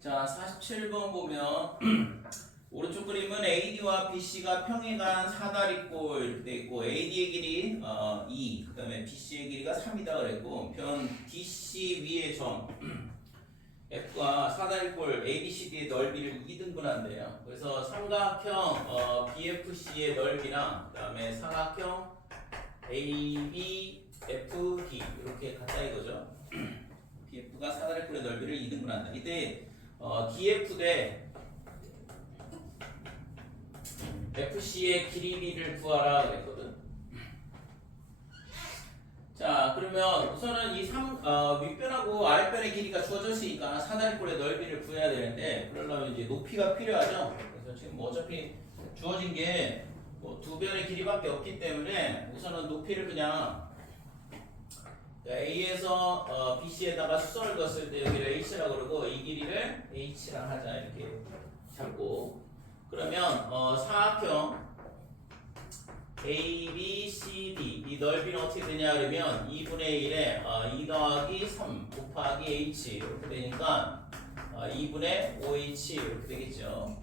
자, 47번 보면 오른쪽 그림은 AD와 BC가 평행한 사다리꼴 이렇게 돼 있고 AD의 길이 2, 그다음에 BC의 길이가 3이다 그랬고 변 DC 위의 점 F가 사다리꼴 ABCD의 넓이를 2등분한대요. 그래서 삼각형 BFC의 넓이랑 그다음에 사각형 ABFD 이렇게 같다 이거죠. BF가 사다리꼴의 넓이를 2등분한다. 이때 DF 대 FC의 길이를 구하라 그랬거든. 자, 그러면 우선은 이 윗변하고 아랫변의 길이가 주어졌으니까 사다리꼴의 넓이를 구해야 되는데 그러려면 이제 높이가 필요하죠. 그래서 지금 뭐 어차피 주어진 게 뭐 두 변의 길이밖에 없기 때문에 우선은 높이를 그냥 A에서 BC에다가 수선을 그었을 때 여기를 H라고 그러고 이 길이를 H랑 하자 이렇게 잡고 그러면 사각형 ABCD 이 넓이는 어떻게 되냐 그러면 2분의 1에 2 더하기 3 곱하기 H 이렇게 되니까 2분의 5H 이렇게 되겠죠.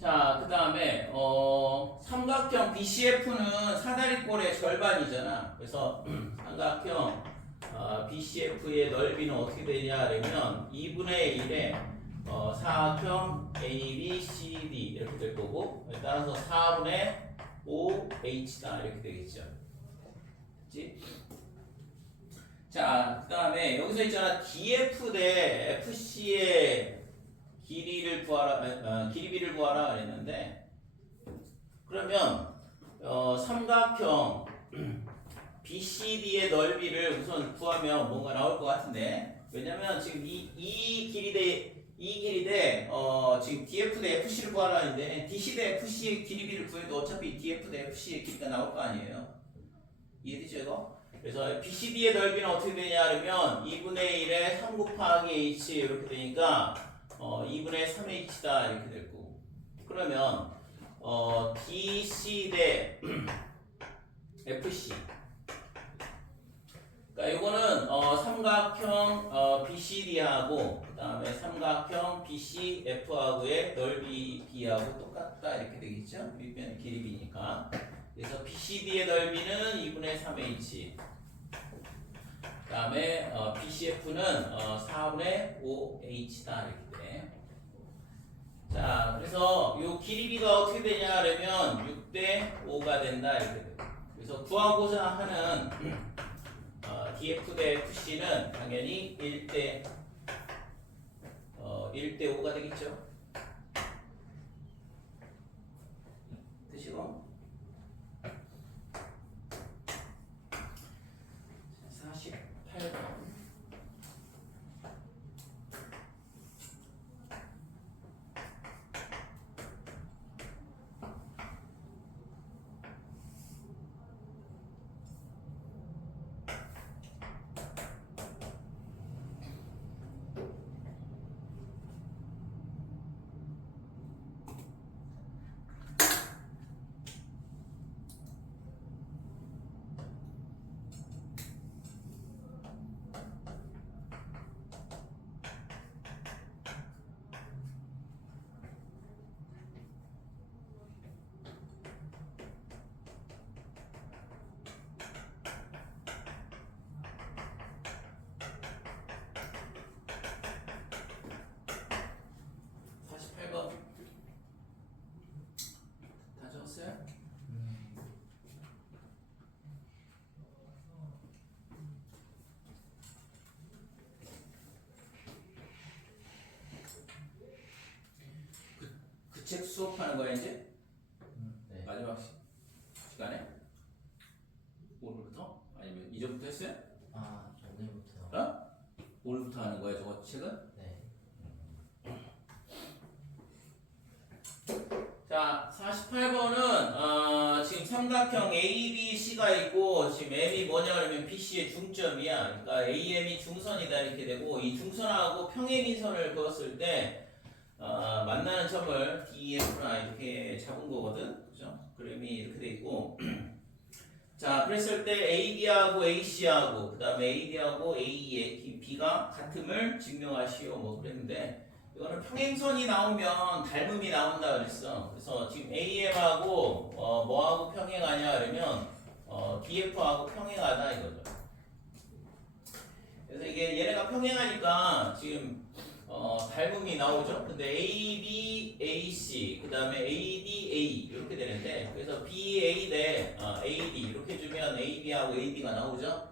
자, 그 다음에 삼각형 BCF는 사다리꼴의 절반이잖아. 그래서 삼각형 BCF의 넓이는 어떻게 되냐 그러면 2분의 1에 사각형 ABCD 이렇게 될 거고 따라서 4분의 5H다 이렇게 되겠죠. 그치? 자, 그 다음에 여기서 있잖아 DF 대 FC의 길이를 구하라, 길이비를 구하라 그랬는데 그러면 삼각형 BCD의 넓이를 우선 구하면 뭔가 나올 것 같은데 왜냐면 지금 이 길이 대 지금 DF 대 FC를 구하라는데 DC 대 FC의 길이비를 구해도 어차피 DF 대 FC의 길이가 나올 거 아니에요. 이해되죠 이거? 그래서 BCD의 넓이는 어떻게 되냐 그러면 2분의 1에 3 곱하기 H 이렇게 되니까 2분의 3H다 이렇게 될 거고 그러면 DC 대 FC 그러니까 이거는 삼각형 BCD하고 그 다음에 삼각형 BCF하고의 넓이 B하고 똑같다 이렇게 되겠죠? 윗변 길이 B니까 그래서 BCD의 넓이는 2분의 3H 그 다음에 BCF는 4분의 5H다 이렇게 돼. 자, 그래서 요 길이비가 어떻게 되냐 그러면 6대 5가 된다 이렇게 돼. 그래서 구하고자 하는 DF 대 FC는 당연히 1대 5가 되겠죠. 되시고 48번 다 적었어요? 그 책 수업하는 거야 이제? 네. 마지막 시간에? 오늘부터? 아니면 이전부터 했어요? 아, 오늘부터. 오늘부터 하는 거야 저거 책은? 네. 자, 48번은 지금 삼각형 ABC가 있고 지금 M이 뭐냐 그러면 BC의 중점이야. 그러니까 AM이 중선이다 이렇게 되고 이 중선하고 평행인선을 그었을 때 만나는 점을 DF나 이렇게 잡은 거거든. 그죠? 그림이 이렇게 돼 있고 자, 그랬을 때 AB하고 AC하고 그 다음에 AD하고 AE의 B가 같음을 증명하시오 뭐 그랬는데 이거는 평행선이 나오면 닮음이 나온다 그랬어. 그래서 지금 AM하고 뭐하고 평행하냐 그러면 DF하고 평행하다 이거죠. 그래서 이게 얘네가 평행하니까 지금 닮음이 나오죠. 근데 AB, AC, 그 다음에 AD, A 이렇게 되는데 그래서 BA 대 AD 이렇게 주면 AB하고 AD가 나오죠.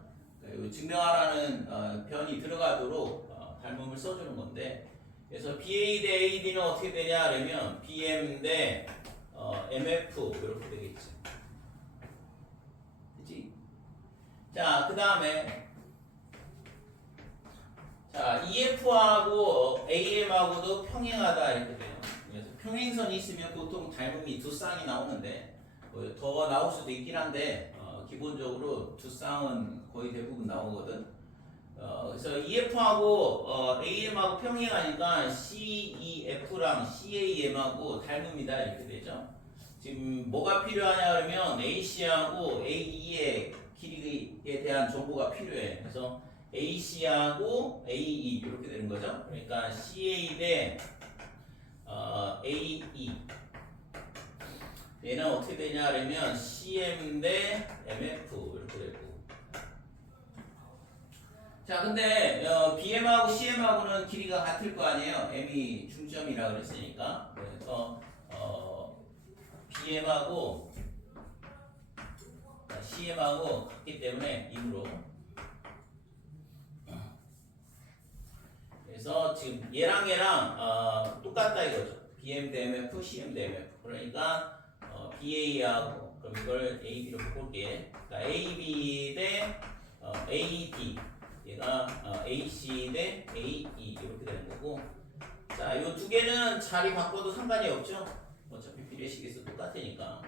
증명하라는 변이 들어가도록 닮음을 써주는 건데 그래서 BA 대 AD는 어떻게 되냐 그러면 BM 대 MF 이렇게 되겠지. 그치? 자, 그 다음에 자, EF하고 AM하고도 평행하다 이렇게 돼요. 그래서 평행선이 있으면 보통 닮음이 두 쌍이 나오는데 더 나올 수도 있긴 한데 기본적으로 두 쌍은 거의 대부분 나오거든. 그래서 EF하고 AM하고 평행하니까 CEF랑 CAM하고 닮음이다 이렇게 되죠. 지금 뭐가 필요하냐 그러면 AC하고 AE의 길이에 대한 정보가 필요해. 그래서 AC하고 AE 이렇게 되는 거죠. 그러니까 CA 대 AE 얘는 어떻게 되냐 그러면 CM 대 MF 이렇게 되고 자 근데 BM하고 CM하고는 길이가 같을 거 아니에요. M이 중점이라 그랬으니까 그래서 BM하고 CM하고 같기 때문에 2으로 그래서 지금 얘랑 똑같다 이거죠. BM 대 MF, CM 대 MF. 그러니까 BA하고 그럼 이걸 AB로 바꿀게. 그러니까 AB 대 AD 얘가 AC 대 AE 이렇게 되는 거고. 자, 이 두 개는 자리 바꿔도 상관이 없죠. 어차피 비례식에서 똑같으니까.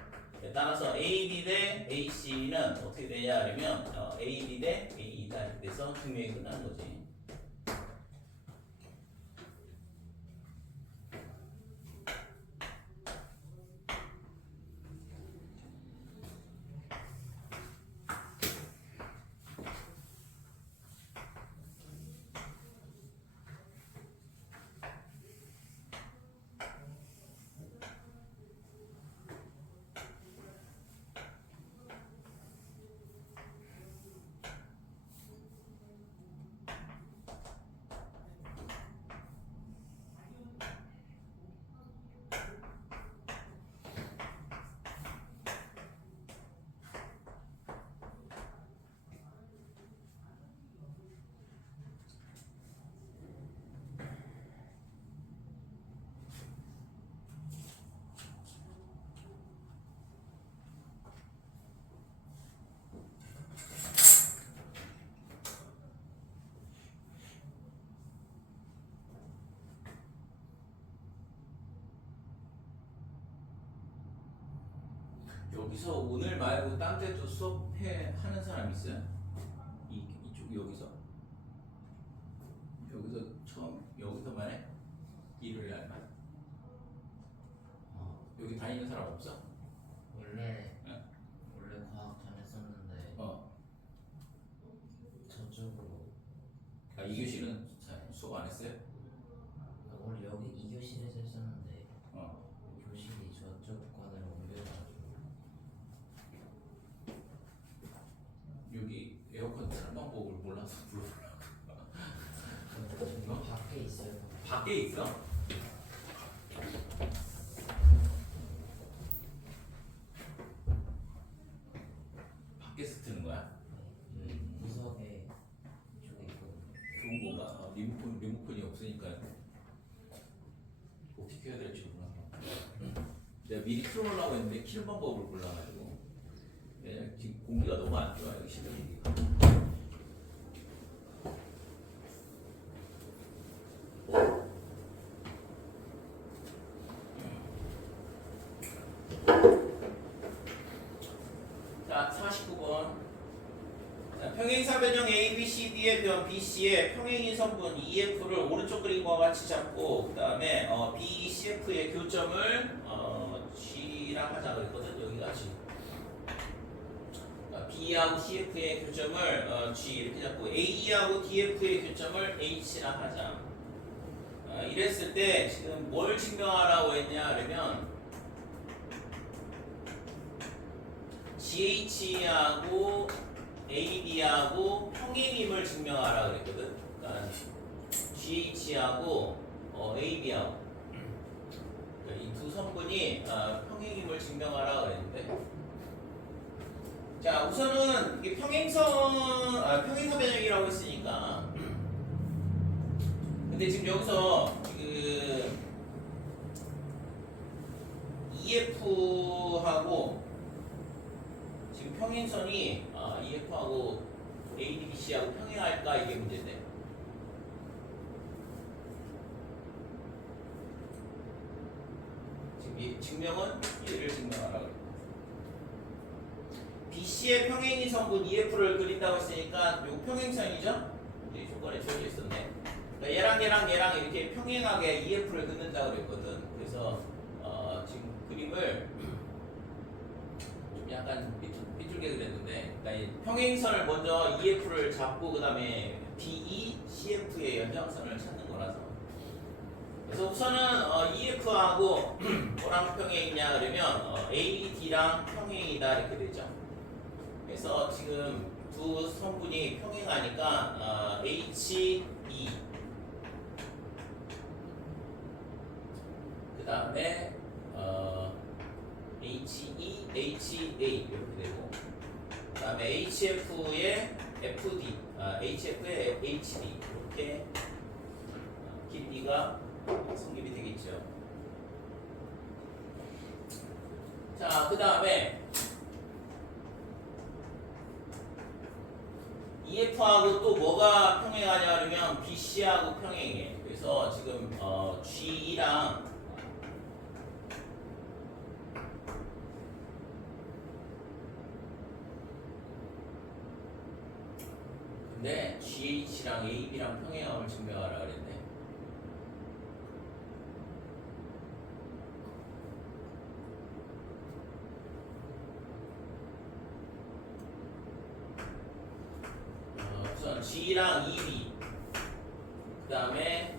따라서 AB 대 AC는 어떻게 되냐 그러면 AD 대 AE다 이렇게 돼서 증명이 끝나는 거지. 여기서 오늘 말고 딴 데도 수업해 하는 사람 있어요? 이쪽 여기서 처음 여기서만 해? 일요일 날만? 여기 다니는 사람 없어? 원래 응? 원래 과학전 했었는데 저쪽으로 이 교실은 수업 안 했어요? 원래 여기 이 교실에서 했었는데 어. 교실이 저쪽 관으로 옮겨가지고 여기 에어컨 틀 방법을 몰라서 물어보려고. 저기 밖에 있어요. 밖에 있어? 밖에서 트는 거야? 구석에 이쪽에 있거든요. 좋은 건가? 리모컨이 없으니까 어떻게 해야 될지 몰라. 내가 미리 틀어놓으려고 했는데 키는 방법을 몰라가지고 지금 공기가 너무 안 좋아 여기 실내공기가. 자, 49번. 자, 평행사 변형 A, B, C, D의 변 B, C의 평행인 성분 EF를 오른쪽 그림과 같이 잡고 그 다음에 B, C, F의 교점을 G랑 하자 그랬거든. 여기가 G. B하고 CF의 교점을 G 이렇게 잡고 A하고 DF의 교점을 H라 하자. 이랬을 때 지금 뭘 증명하라고 했냐 그러면 GH하고 AB하고 평행임을 증명하라 그랬거든. 그러니까 GH하고 AB하고 이 두 성분이 평행임을 증명하라 그랬는데, 자 우선은 이게 평행사 변형이라고 했으니까, 근데 지금 여기서 그 EF하고 지금 평행선이 EF하고 ADBC하고 평행할까 이게 문제인데, 지금 이 증명은 얘를 증명하라고 그래요. BC의 평행인 성분 EF를 그린다고 했으니까 요 평행선이죠? 우리 조건에 주어져 있었네. 그러니까 얘랑 이렇게 평행하게 EF를 긋는다고 그랬거든. 그래서 지금 그림을 좀 약간 삐뚤게 그랬는데, 그러니까 이 평행선을 먼저 EF를 잡고 그 다음에 BE, CF의 연장선을 찾는 거라서. 그래서 우선은 EF하고 뭐랑 평행이냐 그러면 AD랑 평행이다 이렇게 되죠. 그래서 지금 두 성분이 평행하니까 HE 그 다음에 HE, HA 이렇게 되고, 그 다음에 HF의 FD, HF의 HD 이렇게 길이가 성립이 되겠죠. 자, 그 다음에 EF하고 또 뭐가 평행하냐 그러면 BC하고 평행해. 그래서 지금 G랑 근데 GH랑 AB랑 평행함을 증명하라 그랬네. 우선 G랑 EB, 그 다음에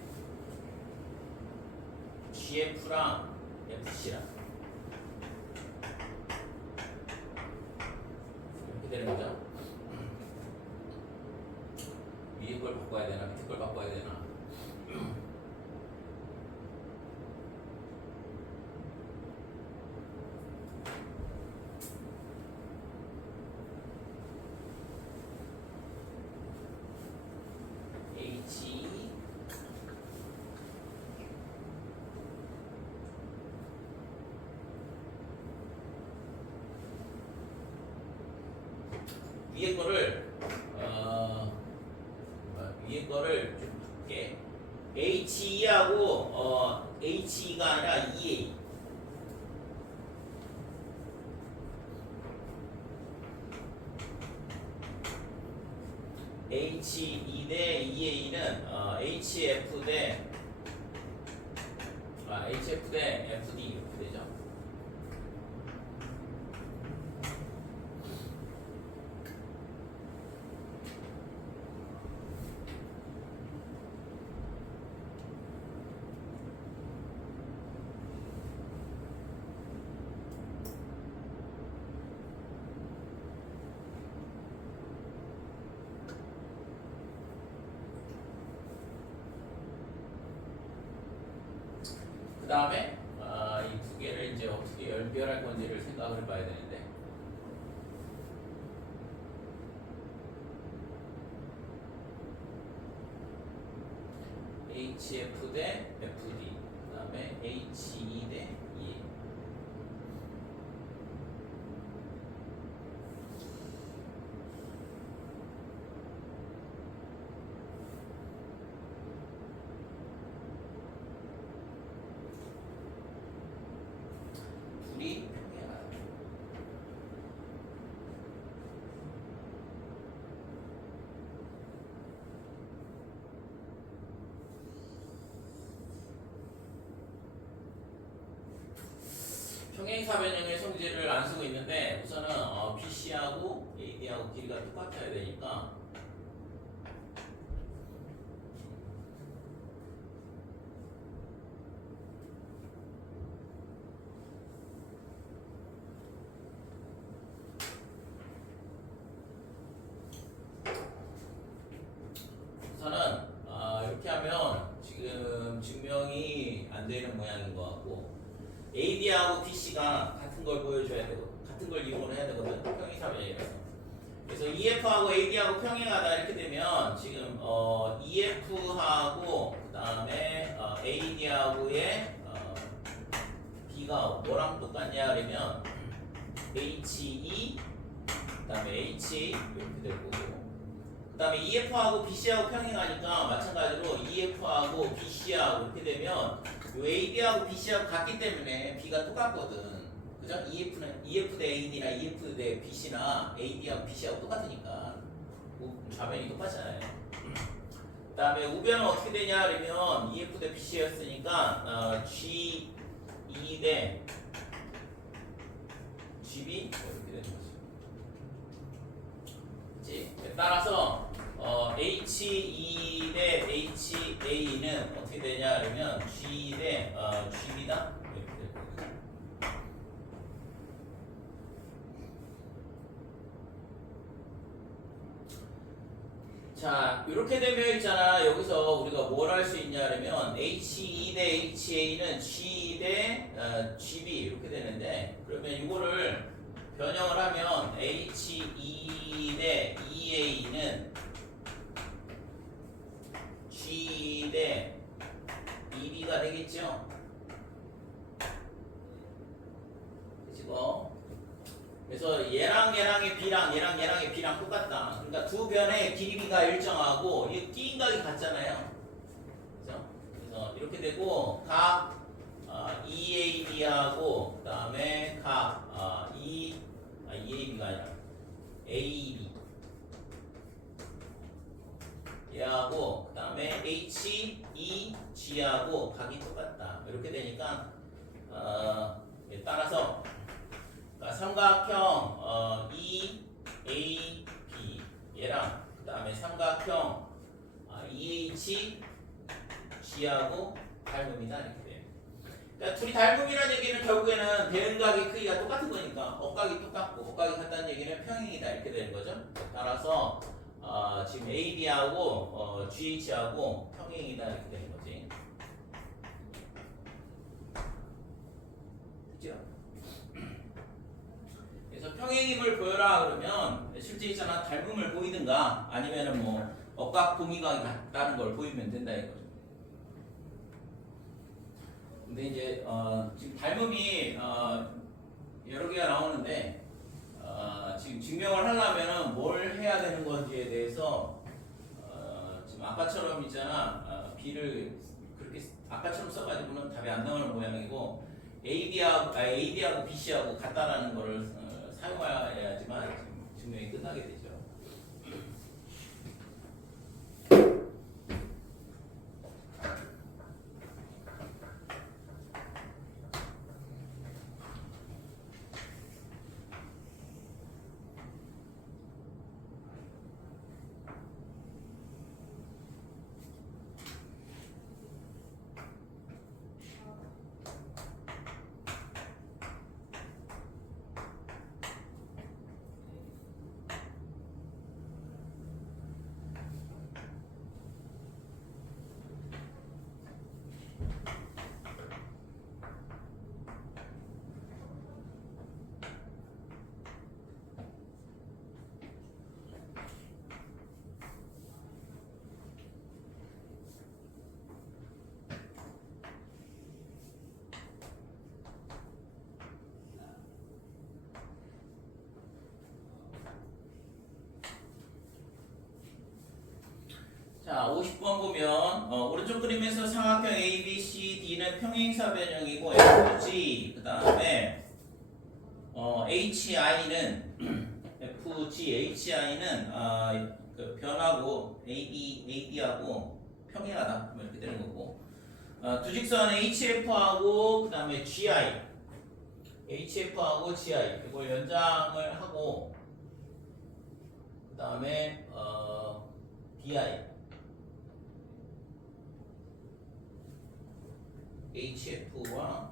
GF랑 FC랑 이렇게 되는 거죠. 위에 걸 바꿔야 되나 밑에 걸 바꿔야 되나. H 위에 거를 위에 거를 좀 볼게. HE하고 HE가 아니라 EA. HE 대 EA는 HF 대 HF 대 FD 이렇게 되죠. 그 다음에 이 두 개를 이제 어떻게 연결할 건지를 생각을 해봐야 되는데, HF 대 FD, 그 다음에 HE 대 EA. 둘이 평행하다. 평행사 변형의 성질을 안 쓰고 있는데, 우선은 BC하고 AD하고 AD하고 길이가 똑같아야 되니까 우선은 이렇게 하면 지금 증명이 안 되는 모양인 것 같고 AD하고 DC가 같은 걸 보여줘야 되고 같은 걸 이용을 해야 되거든. 평행사변이라서. 그래서 EF하고 AD하고 평행하다 이렇게 되면 지금 EF하고 그 다음에 AD하고의 B가 뭐랑 똑같냐 그러면 HE 그 다음에 HA 이렇게 될 거고 그 다음에 EF하고 BC하고 평행하니까 마찬가지로 EF하고 BC하고 이렇게 되면 요 AD하고 BC하고 같기 때문에 B가 똑같거든. 그죠? EF 대 AD나 EF 대 BC나 AD하고 BC하고 똑같으니까 좌변이 똑같잖아요. 그 다음에 우변은 어떻게 되냐 그러면 EF 대 BC였으니까 G2 대 GB 이렇게 되는 거지. 그치? 따라서 H2 대 HA는 어떻게 되냐 그러면 G 대 GB다 이렇게 될 거고. 자, 이렇게 되면 있잖아. 여기서 우리가 뭘 할 수 있냐 그러면 H2 대 HA는 G 대 GB 이렇게 되는데 그러면 이거를 변형을 하면 H2 대 EA는 G 대 EB가 되겠죠? 그치고 그래서 얘랑의 B랑 B랑 똑같다. 그러니까 두 변의 길이가 일정하고 이 띠인각이 같잖아요. 그죠? 그래서 이렇게 되고 각 EAB하고 그 다음에 각 EAB가 아니라 AB 얘하고 그 다음에 HEG하고 각이 똑같다. 이렇게 되니까 따라서 삼각형 EAB 얘랑 그 다음에 삼각형 EHG하고 닮음이다 이렇게 돼요. 그러니까 둘이 닮음이라는 얘기는 결국에는 대응각의 크기가 똑같은 거니까 억각이 똑같고 억각이 같다는 얘기는 평행이다 이렇게 되는 거죠. 따라서 지금 AB하고 GH하고 평행이다 이렇게 되는 거지. 그죠? 그래서 평행임을 보여라 그러면 실제 있잖아 닮음을 보이든가 아니면은 뭐 억각 동의각이 같다는 걸 보이면 된다 이거죠. 근데 이제 지금 닮음이 여러 개가 나오는데 지금 증명을 하려면은 뭘 해야 되는 건지에 대해서 지금 아까처럼 있잖아 B를 그렇게 아까처럼 써가지고는 답이 안 나오는 모양이고 AD하고 BC하고 같다라는 거를 사용해야지만 지금 증명이 끝나게 되죠. 자, 50번 보면 오른쪽 그림에서 삼각형 A, B, C, D는 평행사 변형이고 FG 그 다음에 HI는 FG, HI는 그 변하고 AD하고 평행하다 이렇게 되는 거고 두 직선 HF하고 그 다음에 HF하고 GI 이걸 연장을 하고 그다음에 DI HF와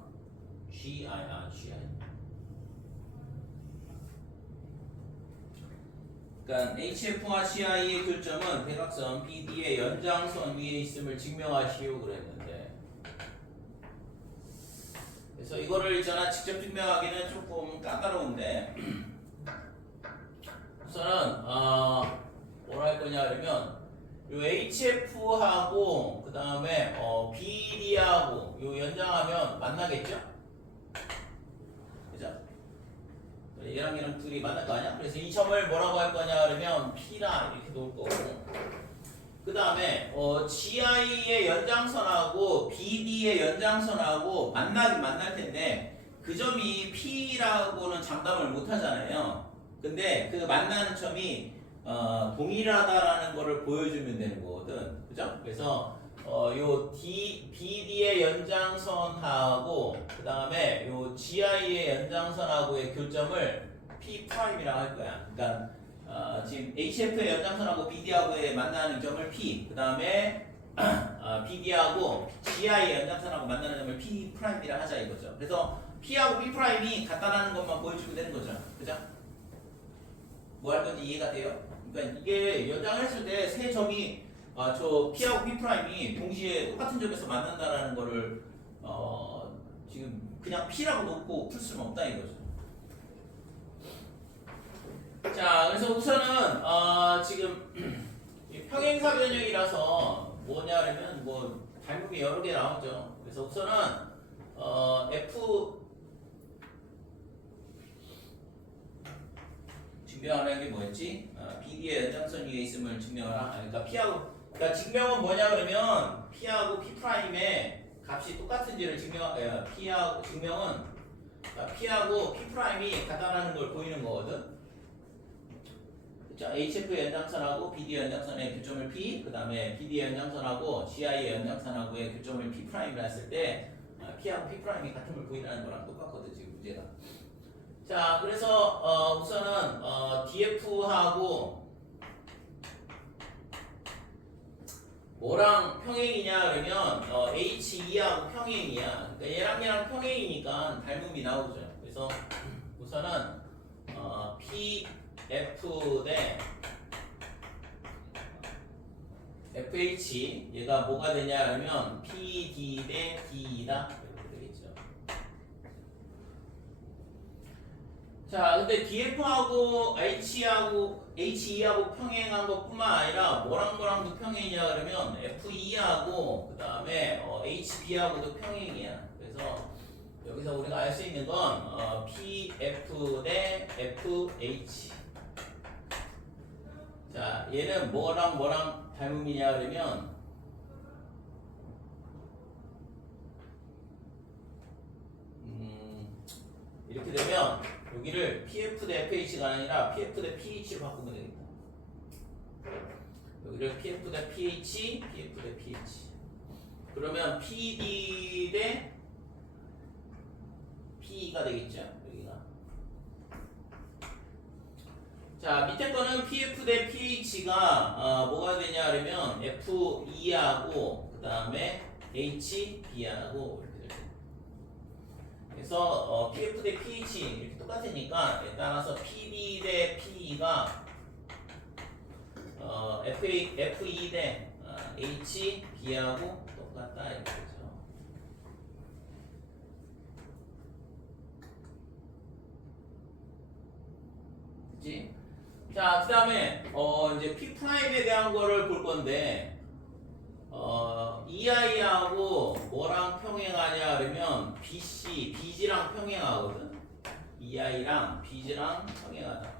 GI 그러니까 HF와 GI의 교점은 대각선 BD의 연장선 위에 있음을 증명하시오 그랬는데 그래서 이거를 있잖아 직접 증명하기는 조금 까다로운데 우선은 뭐라 할 거냐 그러면 요 HF하고 그 다음에 BD하고 요 연장하면 만나겠죠? 그죠? 얘랑 둘이 만날 거 아니야? 그래서 이 점을 뭐라고 할 거냐 그러면 P라 이렇게 놓을 거고 그 다음에 GI의 연장선하고 BD의 연장선하고 만나긴 만날 텐데 그 점이 P라고는 장담을 못 하잖아요. 근데 그 만나는 점이 동일하다라는 거를 보여주면 되는 거거든. 그죠? 그래서 요 BD의 연장선하고 그 다음에 요 GI의 연장선하고의 교점을 P'이라고 할 거야. 그러니까 지금 HF의 연장선하고 BD하고의 만나는 점을 P, 그 다음에 BD하고 GI의 연장선하고 만나는 점을 P'이라 하자 이거죠. 그래서 P하고 P'이 같다라는 것만 보여주면 되는 거죠. 그죠? 뭐 할 건지 이해가 돼요? 그러니까 이게 연장을 했을 때 세 점이 저 P하고 P'이 동시에 똑같은 점에서 만난다라는 거를 지금 그냥 P라고 놓고 풀 수는 없다 이거죠. 자, 그래서 우선은 지금 평행사 변형이라서 뭐냐면 뭐 닮음이 여러 개 나오죠. 그래서 우선은 F 증명하는 게 뭐였지? BD의 연장선 위에 있음을 증명하라. 그러니까 그러니까 증명은 뭐냐 그러면 P하고 P'의 값이 똑같은지를 증명은 P하고 P'이 같다라는 걸 보이는 거거든. 자, HF의 연장선하고 BD의 연장선의 교점을 P, 그 다음에 BD의 연장선하고 GI의 연장선하고의 교점을 P'이라 했을 때 P하고 P'이 같은 걸 보이라는 거랑 똑같거든 지금 문제가. 자, 그래서 우선은 DF하고 뭐랑 평행이냐 그러면 H2하고 평행이야. 그러니까 얘랑 평행이니까 닮음이 나오죠. 그래서 우선은 PF 대 FH 얘가 뭐가 되냐 그러면 PD 대 D다 이렇게 되겠죠. 자, 근데 DF하고 HE하고 평행한 것뿐만 아니라 뭐랑도 평행이냐 그러면 FE하고 그 다음에 HB하고도 평행이야. 그래서 여기서 우리가 알 수 있는 건 PF 대 FH. 자, 얘는 뭐랑 닮음이냐 그러면 이렇게 되면 여기를 PF 대 FH가 아니라 PF 대 PH로 바꾸면 되겠다. 여기를 PF 대 PH, PF 대 PH. 그러면 PD 대 P가 되겠죠. 여기가. 자, 밑에 거는 PF 대 PH가 뭐가 되냐 그러면 FE하고 그 다음에 HB하고 이렇게 될 거예요. 그래서 PF 대 PH 이렇게 똑같으니까 따라서 PD 대 P가 FE 대 HB하고 똑같다 이거죠. 그치? 자, 그 다음에 이제 P'에 대한 거를 볼 건데 EI하고 뭐랑 평행하냐 그러면 BG랑 평행하거든. EI랑 BG랑 평행하다.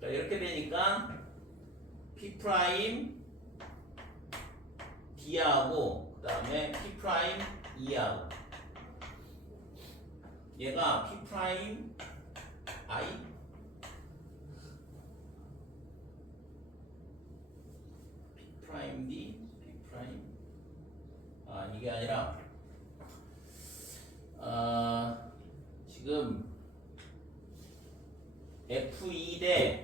자, 이렇게 되니까 P' D하고 그 다음에 P' E하고 얘가 P' I P' D, P' 이게 아니라 지금 FE 대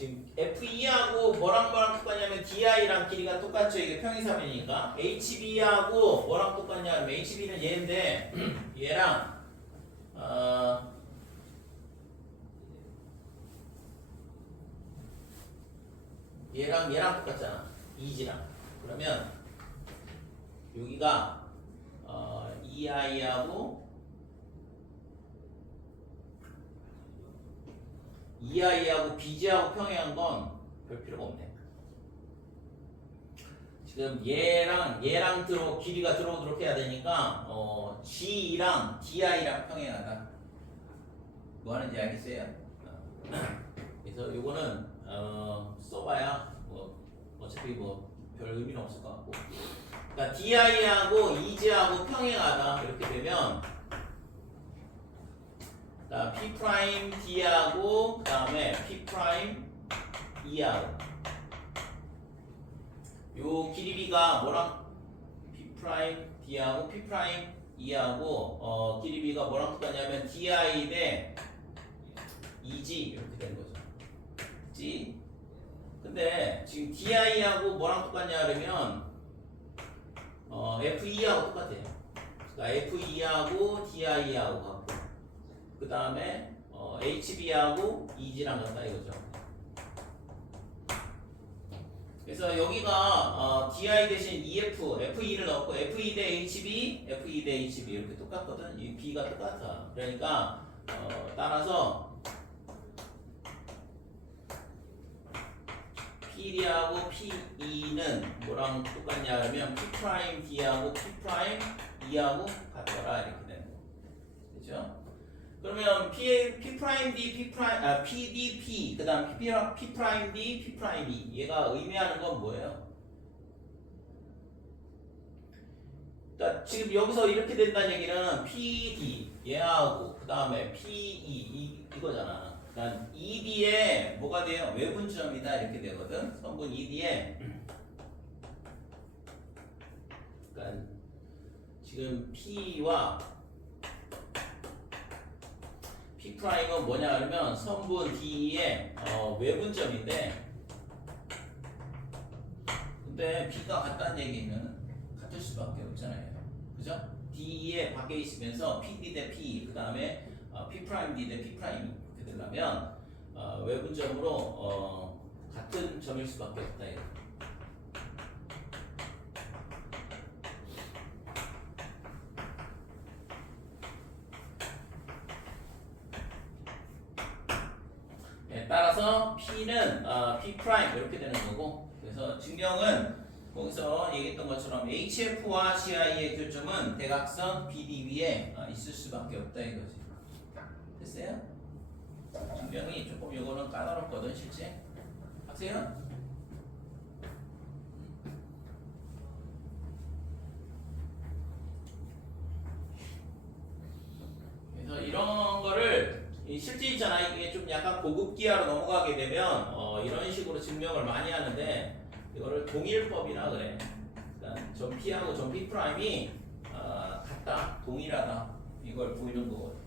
지금 F2하고 뭐랑 똑같냐면 DI랑 길이가 똑같죠. 이게 평행사면이니까. HB하고 뭐랑 똑같냐면 HB는 얘인데 얘랑 얘랑 똑같잖아. EG랑. 그러면 여기가 EI하고 BG하고 평행한 건 별 필요가 없네. 지금 얘랑 길이가 들어오도록 해야 되니까 G랑 DI랑 평행하다. 뭐 하는지 알겠어요? 그래서 요거는 써봐야 어차피 별 의미는 없을 것 같고. 그러니까 DI하고 EG하고 평행하다 이렇게 되면 P 프라임 D하고 그 다음에 P 프라임 E하고 요 길이비가 뭐랑 P 프라임 D하고 P 프라임 E하고 길이비가 뭐랑 똑같냐면 DI 대 EG 이렇게 되는 거죠. G. 근데 지금 DI하고 뭐랑 똑같냐 그러면 FE하고 똑같아요. 그러니까 FE하고 DI하고 같고 그 다음에 HB하고 EG랑 같다 이거죠. 그래서 여기가 DI 대신 EF, FE를 넣고 FE 대 HB, FE 대 HB 이렇게 똑같거든. 이 B가 똑같아. 그러니까 따라서 PD하고 PE는 뭐랑 똑같냐 하면 P 프라임 D하고 P 프라임 E하고 같더라 이렇게 되는 거. 그렇죠? 그러면 P 프라임 D, PD, P, 그 다음 P 프라임 D, P 프라임 E. 얘가 의미하는 건 뭐예요? 그러니까 지금 여기서 이렇게 된다는 얘기는 PD, 얘하고, 그 다음에 PE, 이거잖아. 그러니까 ED에 뭐가 돼요? 외분점이다 이렇게 되거든. 성분 ED에. 그러니까 지금 P와 P 프라임은 뭐냐 그러면 성분 D의 외분점인데, 근데 B가 같다는 얘기는 같을 수밖에 없잖아요. 그죠? D에 밖에 있으면서 PD 대 P, 그 다음에 P 프라임 D 대 P 프라임 이렇게 되려면 외분점으로 같은 점일 수밖에 없다. 이거. 따라서 P는 P 프라임 이렇게 되는 거고, 그래서 증명은 거기서 얘기했던 것처럼 HF와 CI의 교점은 대각선 BD 위에 있을 수밖에 없다 이거지. 됐어요? 증명이 조금 요거는 까다롭거든 실제. 학세요? 그래서 이런 거를 실제 있잖아. 이게 좀 약간 고급 기하로 넘어가게 되면 이런 식으로 증명을 많이 하는데 이거를 동일법이라 그래. 그러니까 점 P하고 점 P 프라임이 같다, 동일하다 이걸 보이는 거거든.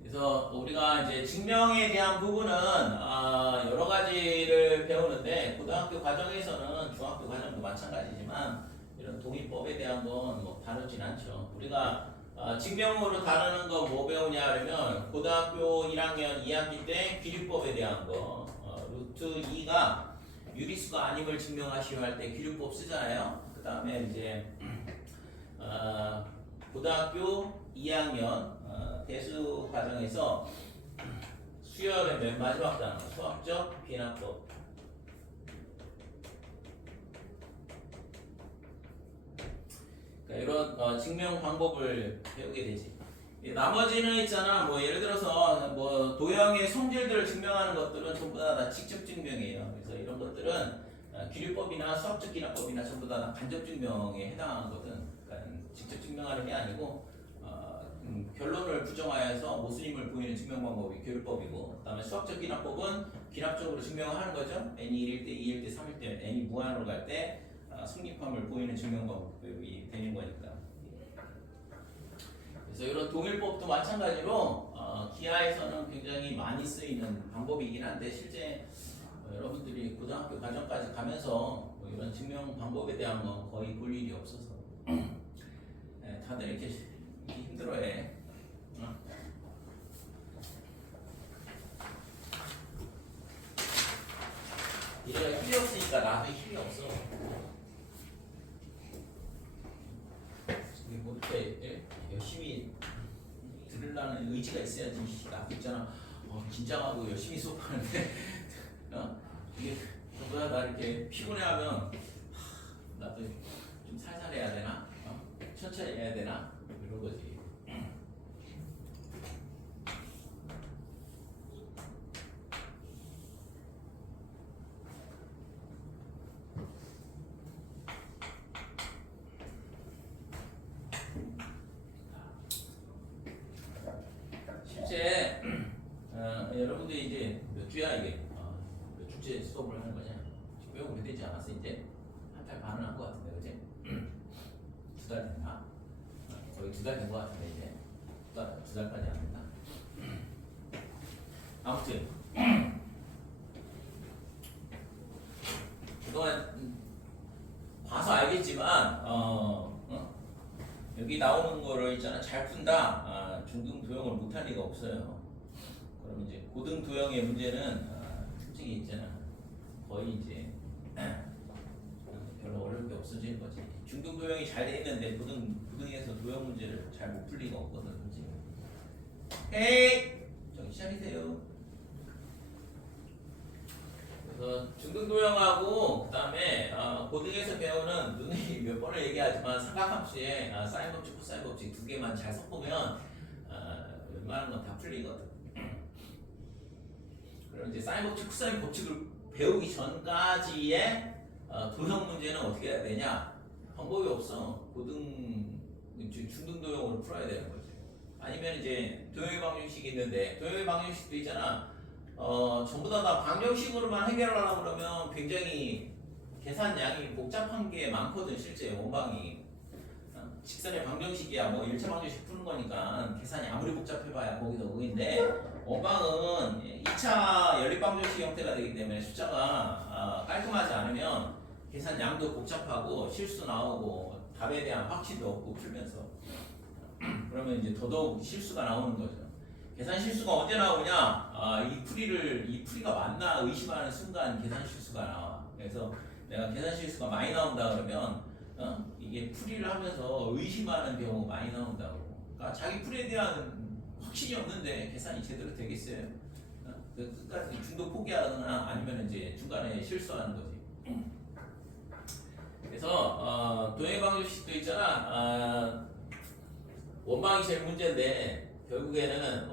그래서 우리가 이제 증명에 대한 부분은 여러 가지를 배우는데 고등학교 과정에서는 중학교 과정도 마찬가지지만 이런 동일법에 대한 건 뭐 다루진 않죠. 우리가 증명으로 다루는 거 뭐 배우냐 하면 고등학교 1학년 2학기 때 귀류법에 대한 거 루트 2가 유리수가 아님을 증명하시오 할 때 귀류법 쓰잖아요. 그 다음에 이제 고등학교 2학년 대수 과정에서 수열의 맨 마지막 단어 수학적 비난법. 그러니까 이런 증명 방법을 배우게 되지. 나머지는 있잖아. 뭐 예를 들어서 뭐 도형의 성질들을 증명하는 것들은 전부 다 직접 증명이에요. 그래서 이런 것들은 기류법이나 수학적 기납법이나 전부 다 간접 증명에 해당하거든. 그러니까 직접 증명하는 게 아니고 결론을 부정하여서 모순임을 보이는 증명 방법이 교류법이고, 그다음에 수학적 기납법은 기납적으로 증명을 하는 거죠. n이 1일 때, 2일 때, 3일 때, n이 무한으로 갈 때 성립함을 보이는 증명 방법이 되는 거니까. 그래서 이런 동일법도 마찬가지로 기하에서는 굉장히 많이 쓰이는 방법이긴 한데 실제 여러분들이 고등학교 과정까지 가면서 뭐 이런 증명 방법에 대한 건 거의 볼 일이 없어서 네, 다들 이렇게 힘들어해. 이래가 힘이 없으니까 나도 힘이 없어. 뭐 이렇게 열심히 들으려는 의지가 있어야지. 나도 있잖아. 긴장하고 열심히 수업하는데 이게 저보다 나 이렇게 피곤해하면 나도 좀 살살 해야 되나? 천천히 해야 되나? 이런 거지. 실제 여러분들이 이제 몇 주야 이게 몇 주째 수업을 하는 거냐? 꽤 오래되지 않았어 이제 한 달 반은 한 것 같은데 그지? 2달 됐나? 거의 2달 된 것 같은데 이제 2달까지 안 됐나? 아무튼 그동안 봐서 알겠지만 여기 나오는 거를 있잖아 잘 푼다 중등 도형을 못할 리가 없어요. 그럼 이제 고등 도형의 문제는 솔직히 있잖아 거의 이제 별로 어려울 게 없어지는 거지. 중등 도형이 잘 돼 있는데 고등에서 도형 문제를 잘 못 풀 리가 없거든, 그렇지? 헤이 정신 차리세요. 그래서 중등 도형하고 그다음에 고등에서 배우는 누누이 몇 번을 얘기하지만 삼각함수에 사인 법칙, 코사인 법칙 두 개만 잘 섞으면 웬만한 건 다 풀리거든. 그럼 이제 사인 법칙, 코사인 법칙을 배우기 전까지의 도형 문제는 어떻게 해야 되냐? 방법이 없어. 중등 도형으로 풀어야 되는 거지. 아니면 이제 도형의 방정식이 있는데 도형의 방정식도 있잖아. 전부 다 방정식으로만 해결하려고 그러면 굉장히 계산량이 복잡한 게 많거든. 실제 원방이 직선의 방정식이야 뭐 1차 방정식 푸는 거니까 계산이 아무리 복잡해봐야 거기서 의인데 원방은 2차 연립방정식 형태가 되기 때문에 숫자가 깔끔하지 않으면 계산량도 복잡하고 실수 나오고 답에 대한 확신도 없고 풀면서 그러면 이제 더더욱 실수가 나오는 거죠. 계산 실수가 언제 나오냐? 이 풀이가 맞나 의심하는 순간 계산 실수가 나와. 그래서 내가 계산 실수가 많이 나온다 그러면 이게 풀이를 하면서 의심하는 경우 많이 나온다고. 그러니까 자기 풀이에 대한 확신이 없는데 계산이 제대로 되겠어요? 끝까지 중도 포기하거나 아니면 이제 중간에 실수하는 거지. 그래서 도형의 방정식도 있잖아. 원방이 제일 문제인데 결국에는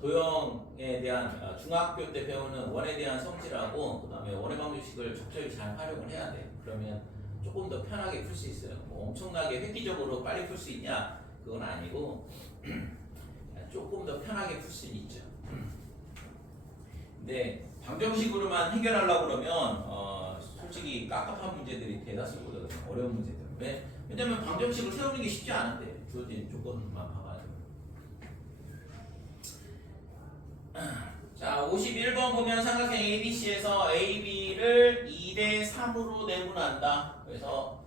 도형에 대한 중학교 때 배우는 원에 대한 성질하고 그다음에 원의 방정식을 적절히 잘 활용을 해야 돼. 그러면 조금 더 편하게 풀 수 있어요. 뭐 엄청나게 획기적으로 빨리 풀 수 있냐? 그건 아니고 조금 더 편하게 풀 수는 있죠. 근데 방정식으로만 해결하려고 그러면 솔직히 깝깝한 문제들이 대다수거든요. 어려운 문제들. 왜? 왜냐면 방정식을 세우는 게 쉽지 않은데 주어진 조건만 봐가지고. 자, 51번 보면 삼각형 ABC에서 AB를 2대 3으로 내분한다. 그래서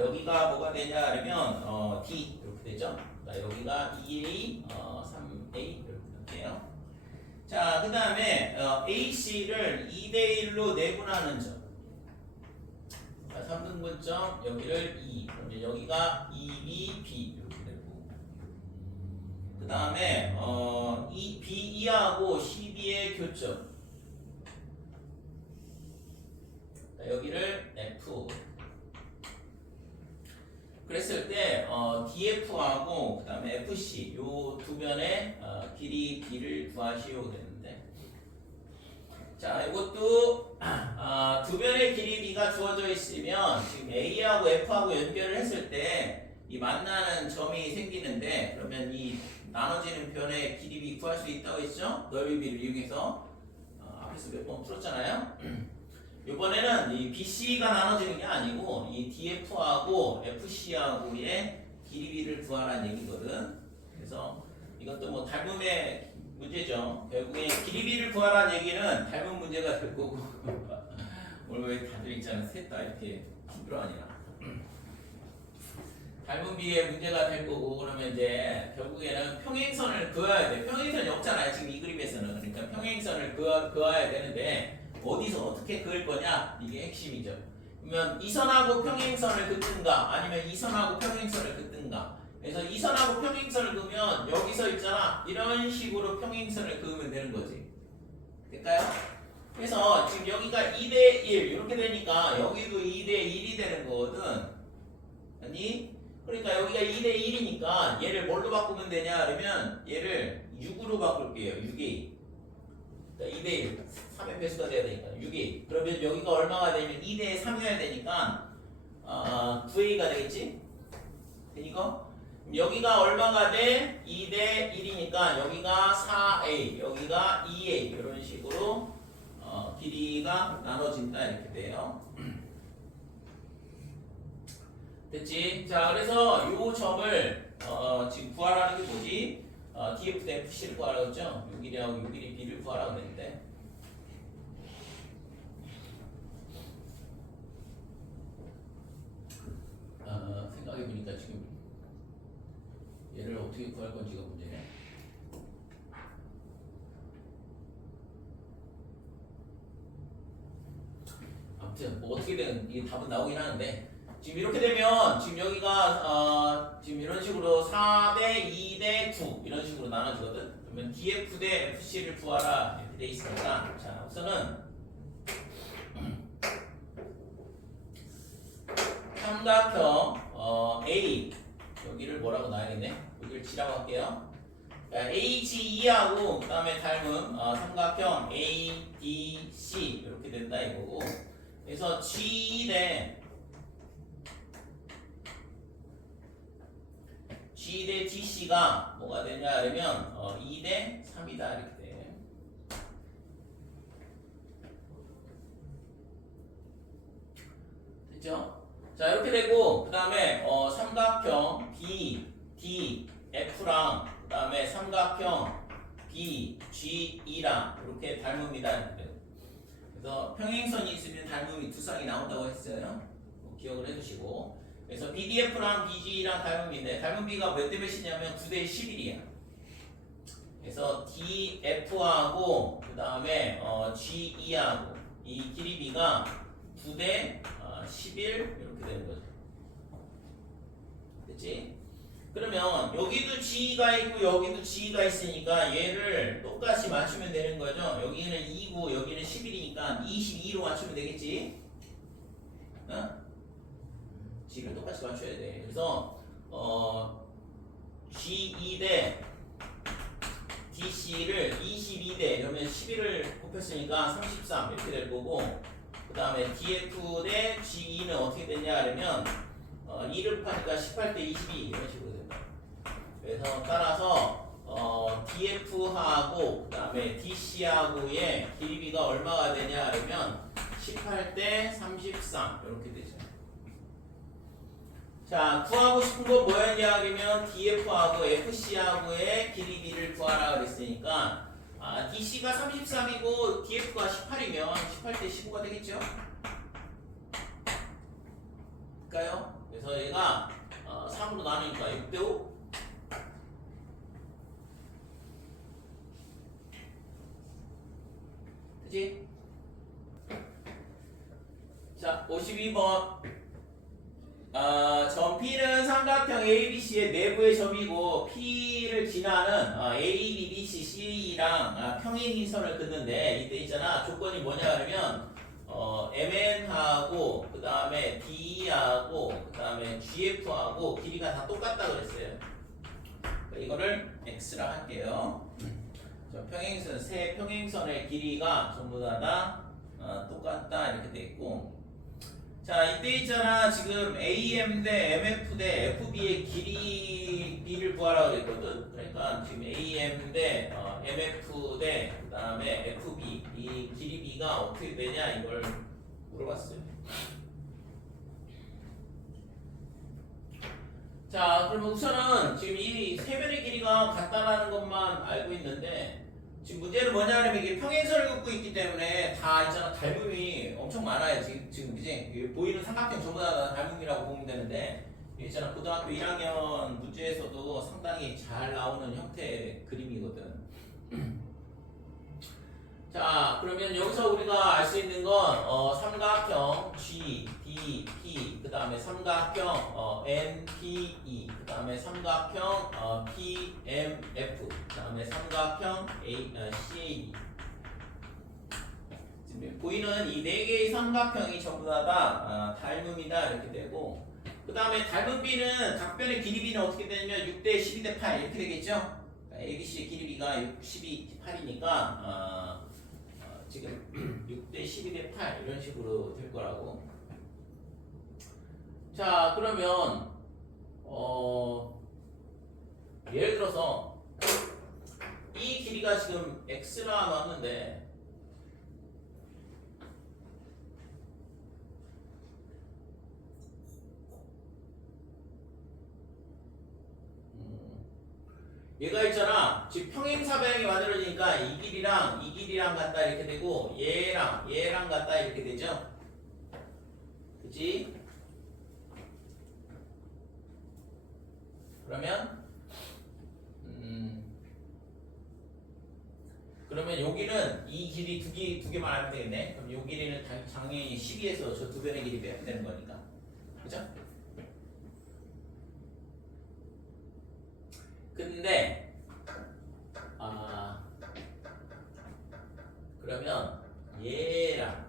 여기가 뭐가 되냐 그러면 D 이렇게 되죠. 자, 여기가 2A, 3A 이렇게 될게요. 자, 그 다음에 AC를 2대 1로 내분하는 점. 자, 3등분점 여기를 2. 그럼 이제 여기가 2B, B 이렇게 되고. 그 다음에 이 B2하고 CB의 교점. 자, 여기를 F. 그랬을 때 DF하고 그 다음에 FC 요 두 면의 길이 B를 구하시오 되는데 자 이것도 두 면의 길이 B가 주어져 있으면 지금 A하고 F하고 연결을 했을 때 이 만나는 점이 생기는데 그러면 이 나눠지는 변의 길이 B 구할 수 있다고 했죠? 넓이 B를 이용해서 앞에서 몇 번 풀었잖아요. 이번에는 이 BC가 나눠지는 게 아니고 이 DF하고 FC하고의 길이비를 구하라는 얘기거든. 그래서 이것도 뭐 닮음의 문제죠. 결국에 길이비를 구하라는 얘기는 닮음 문제가 될 거고 오늘 왜 다들 있잖아 셋 다 이렇게 힘들어하냐. 닮음비의 문제가 될 거고 그러면 이제 결국에는 평행선을 그어야 돼. 평행선이 없잖아요 지금 이 그림에서는. 그러니까 평행선을 그어야 되는데 어디서 어떻게 그을 거냐 이게 핵심이죠. 그러면 이 선하고 평행선을 긋든가 아니면 이 선하고 평행선을 긋든가. 그래서 이 선하고 평행선을 그으면 여기서 있잖아 이런 식으로 평행선을 그으면 되는 거지. 될까요? 그래서 지금 여기가 2대 1 이렇게 되니까 여기도 2대 1이 되는 거거든. 아니? 그러니까 여기가 2대 1이니까 얘를 뭘로 바꾸면 되냐 그러면 얘를 6으로 바꿀게요. 6a. 그러니까 2대 1. 3의 배수가 돼야 되니까 6a. 그러면 여기가 얼마가 되면 2대 3이어야 되니까 9a가 되겠지? 되니까 여기가 얼마가 돼? 2대 1이니까 여기가 4a, 여기가 2a 이런 식으로 길이가 나눠진다 이렇게 돼요. 됐지? 자, 그래서 요 점을 지금 구하라는 게 뭐지? df 대 fc를 구하라고 했죠? 요 길이하고 요 길이 b를 구하라고 했는데 생각해보니까 지금 얘를 어떻게 구할 건지가 문제네. 아무튼 뭐 어떻게든 이게 답은 나오긴 하는데 지금 이렇게 되면 지금 여기가 지금 이런 식으로 4대 2대 9 이런 식으로 나눠지거든. 그러면 df 대 fc를 구하라 이렇게 돼 있으니까 자 우선은 삼각형 A 여기를 뭐라고 놔야겠네. 여기를 G라고 할게요. AGE하고 그 다음에 닮은 삼각형 ADC 이렇게 된다 이거고. 그래서 G 대 DC가 뭐가 되냐 그러면 2대 3이다 이렇게 돼. 됐죠? 자 이렇게 되고 그 다음에 삼각형 BDF랑 그 다음에 삼각형 BGE랑 이렇게 닮음이다. 그래서 평행선이 있으면 닮음이 두 쌍이 나온다고 했어요. 기억을 해두시고. 그래서 BDF랑 BGE랑 닮음인데 닮음 B가 몇 대 몇이냐면 9대 11이야. 그래서 DF하고 그 다음에 GE하고 이 길이 B가 9대 11 이렇게 되는 거죠. 됐지? 그러면 여기도 G가 있고 여기도 G가 있으니까 얘를 똑같이 맞추면 되는 거죠. 여기는 2고 여기는 11이니까 22로 맞추면 되겠지? 어? G를 똑같이 맞춰야 돼. 그래서 G2 대 DC를 22대 그러면 11을 곱했으니까 33 이렇게 될 거고 그 다음에 DF 대 GE는 어떻게 되냐 하면 2를 곱하니까 18대 22 이런 식으로 된다. 그래서 따라서 DF하고 그 다음에 DC하고의 길이비가 얼마가 되냐 하면 18대 33 이렇게 되죠. 자, 구하고 싶은 건 뭐였냐 그러면 DF하고 FC하고의 길이비를 구하라 그랬으니까 DC가 33이고 DF가 18이면 18대 15가 되겠죠? 그럴까요? 그래서 얘가 3으로 나누니까 6대 5 그치? 자, 52번 점 P는 삼각형 ABC의 내부의 점이고 P를 지나는 ABBC CA랑 평행인 선을 긋는데 이때 있잖아 조건이 뭐냐 그러면 MN하고 그 다음에 DE하고 그 다음에 GF하고 길이가 다 똑같다 그랬어요. 이거를 X라 할게요. 평행선 세 평행선의 길이가 전부 다 똑같다 이렇게 돼 있고. 자 이때 있잖아 지금 AM 대 MF 대 FB의 길이를 구하라고 그랬거든. 그러니까 지금 AM 대 MF 대 그 다음에 FB 이 길이 B가 어떻게 되냐 이걸 물어봤어요. 자, 그럼 우선은 지금 이 세변의 길이가 같다라는 것만 알고 있는데 지금 문제는 뭐냐면 이게 평행선을 긋고 있기 때문에 다 있잖아 닮음이 엄청 많아요. 지금 이제 보이는 삼각형 전부 다 닮음이라고 보면 되는데 이게 있잖아 고등학교 1학년 문제에서도 상당히 잘 나오는 형태의 그림이거든. 자, 그러면 여기서 우리가 알 수 있는 건 삼각형 G, D, P, 그 다음에 삼각형 N, P, E, 그 다음에 삼각형 P, M, F, 그 다음에 삼각형 C, A, D. 지금 보이는 이 네 개의 삼각형이 전부 다 닮음이다 이렇게 되고, 그 다음에 닮은 B는 각변의 길이 B는 어떻게 되냐면 6대 12대 8 이렇게 되겠죠? ABC의 길이 B가 12, 8이니까 지금 6대 12대 8 이런 식으로 될 거라고. 자, 그러면 예를 들어서 이 길이가 지금 x라 나왔는데 얘가 있잖아. 지금 평행사변이 만들어지니까 이 길이랑 같다 이렇게 되고 얘랑 같다 이렇게 되죠. 그치? 그러면 여기는 이 길이 두 개 말하면 되겠네. 그럼 요 길이는 당연히 12에서 저 두 변의 길이 빼면 되는 거니까. 그죠? 근데 그러면 얘랑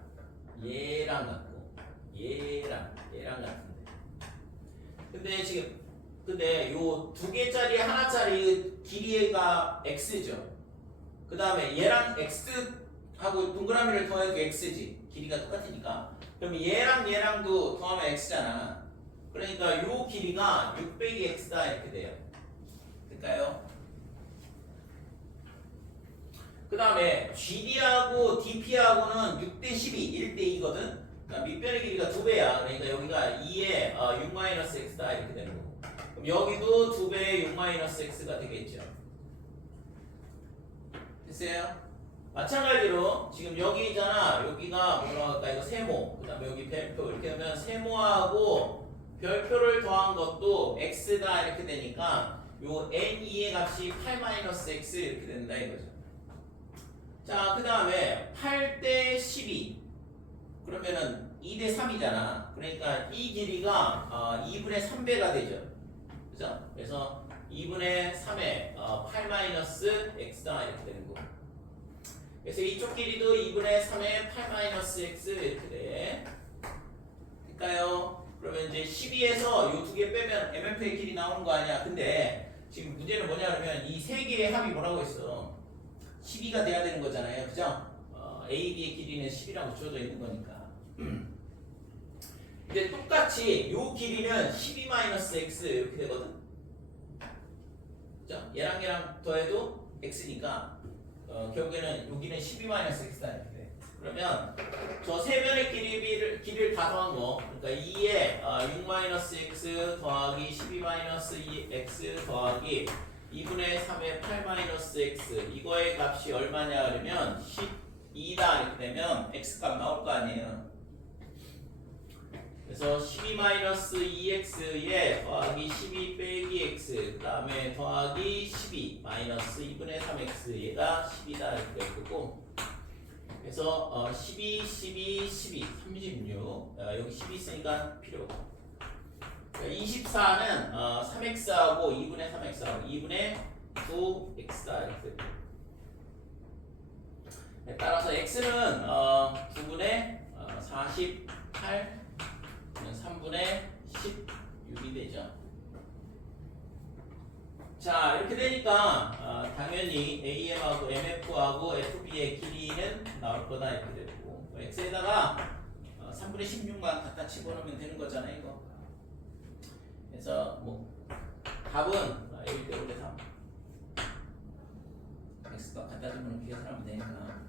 같고 얘랑 같은데. 근데 요 두 개짜리 하나짜리 길이가 x죠. 그 다음에 얘랑 x하고 동그라미를 더해도 x지. 길이가 똑같으니까. 그럼 얘랑도 더하면 x잖아. 그러니까 요 길이가 6 빼기 x다 이렇게 돼요. 될까요? 그 다음에 GD하고 DP하고는 6대 12, 1대 2거든. 그러니까 밑변의 길이가 2배야. 그러니까 여기가 2에 6-x다 이렇게 되는 거고. 그럼 여기도 2배의 6-x가 되겠죠. 됐어요? 마찬가지로 지금 여기 있잖아. 여기가 뭐라고 할까? 이거 세모. 그 다음에 여기 별표. 이렇게 하면 세모하고 별표를 더한 것도 x다 이렇게 되니까 요 n2의 값이 8-x 이렇게 된다 이거죠. 자, 그 다음에 8대 12 그러면은 2대 3이잖아. 그러니까 이 길이가 2분의 3배가 되죠. 그죠? 그래서 2분의 3에 8-x다 이렇게 되는 거. 그래서 이쪽 길이도 2분의 3에 8-x 이렇게 돼. 될까요? 그러면 이제 12에서 이 두 개 빼면 MF의 길이 나오는 거 아니야. 근데 지금 문제는 뭐냐 그러면 이 세 개의 합이 뭐라고 했어? 12가 돼야 되는 거잖아요. 그죠? A, B의 길이는 10이라고 주어져 있는 거니까. 근데 똑같이 요 길이는 12-x 이렇게 되거든. 그죠? 얘랑 더해도 x니까 결국에는 여기는 12-x다 이렇게 돼. 그러면 저 세 변의 길이를 다 더한 거, 그러니까 2에 6-x 더하기 12-2x 더하기 2분의 3의 8-x 이거의 값이 얼마냐 그러면 12다 이렇게 되면 x값 나올 거 아니에요. 그래서 12-2x에 더하기 12 빼기 x 그 다음에 더하기 12 마이너스 2분의 3x 얘가 10이다 이렇게 될 거고, 그래서 12, 12, 12, 36 여기 12 있으니까 필요 없고, 24는 3x하고 2분의 3x하고 2분의 9x다 이렇게 됩니다. 따라서 x는 9분의 48 3분의 16이 되죠. 자, 이렇게 되니까 당연히 AM하고 MF하고 FB의 길이는 나올 거다 이렇게 되고, x에다가 3분의 16만 갖다 집어넣으면 되는 거잖아요 이거. 그래서 뭐 답은 1대 5대 3 x값 갖다 주면 계산하면 되니까.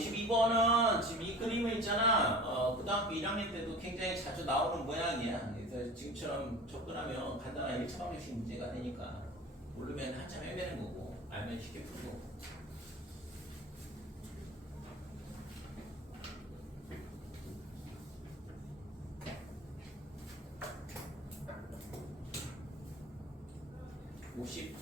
52번은 지금 이 그림은 있잖아. 고등학교 1학년 때도 굉장히 자주 나오는 모양이야. 그래서 지금처럼 접근하면 간단한 1차 방정식 문제가 되니까 모르면 한참 헤매는 거고 알면 쉽게 풀고. (53번)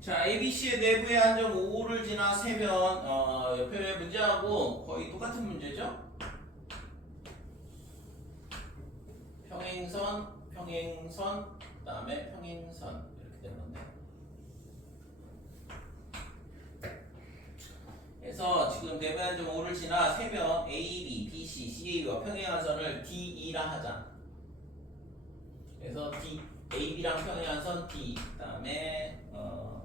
자, ABC의 내부의 한 점 5를 지나 세면 옆에 문제하고 거의 똑같은 문제죠? 평행선, 평행선, 그다음에 평행선 이렇게 되는 건데. 그래서 지금 내부의 한 점 5를 지나 세면 AB, BC, CA와 평행한 선을 DE라 하자. 그래서 AB랑 평행한 선 D, 그다음에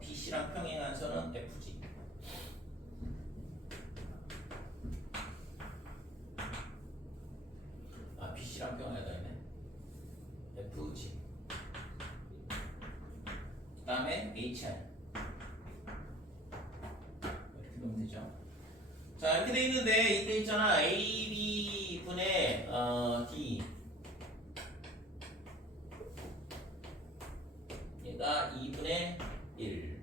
BC랑 평행한 선은 FG. BC랑 평행하다 있네. FG. 그다음에 HI. 이렇게 놓으면 되죠. 자, 이렇게 돼 있는데 이때 있잖아. AB 분의 D. 얘가 2분의 1.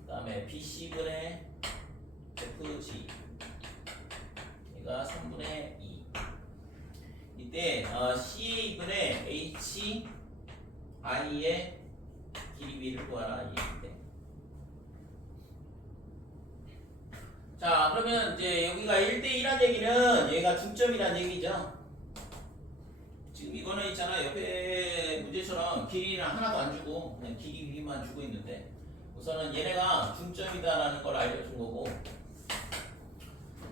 그 다음에 BC분의 FG. 얘가 3분의 2. 이때 CA분의 HI의 길이비를 구하라. 이게. 자, 그러면 이제 여기가 1대1한 얘기는 얘가 중점이란 얘기죠. 지금 이거는 있잖아. 옆에 문제처럼 길이는 하나도 안 주고 그냥 길이만 주고 있는데 우선은 얘네가 중점이다라는 걸 알려준 거고,